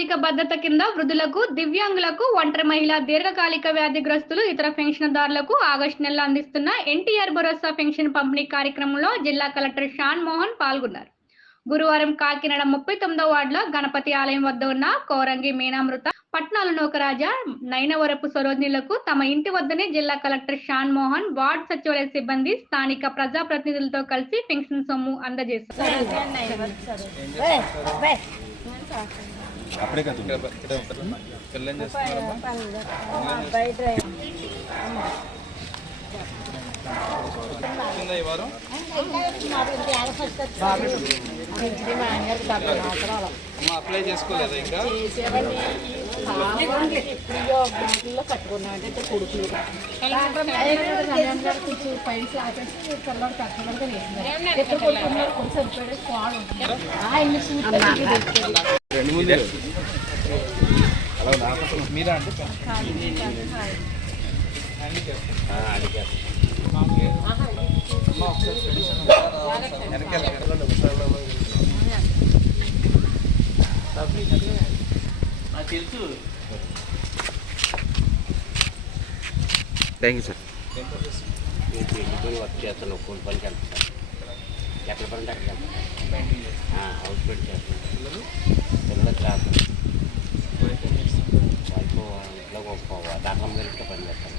సామాజిక భద్రత కింద వృద్ధులకు, దివ్యాంగులకు, ఒంటరి మహిళా, దీర్ఘకాలిక వ్యాధిగ్రస్తులు, ఇతర పెన్షన్దారులకు ఆగస్టు నెలలో అందిస్తున్న ఎన్టీఆర్ భరోసా పెన్షన్ పంపిణీ కార్యక్రమంలో జిల్లా కలెక్టర్ షాన్ మోహన్ పాల్గొన్నారు. గురువారం కాకినాడ 39వ వార్డులో గణపతి ఆలయం వద్ద ఉన్న కోరంగి మీనామృత, పట్నాల నూకరాజ, నైనవరపు సరోజినులకు తమ ఇంటి వద్దనే జిల్లా కలెక్టర్ షాన్ మోహన్, వార్డు సచివాలయ సిబ్బంది, స్థానిక ప్రజాప్రతినిధులతో కలిసి పెన్షన్ సొమ్ము అందజేశారు. అప్పుడే కదా అప్లై చేసుకోలేదు ఇంకా కట్టుకున్నా అంటే కొడుకులు మీరా అంటే తెలుసు. Thank you sir. వర్క్ చేస్తాను, కూలి పనికి వెళ్తాను, ఎక్కడ పని అక్కడ హౌస్ పెట్టి చేస్తాను. పిల్లలు క్లాస్ వైపు ఇంట్లో డాక్టర్ గారికి పని చేస్తాను.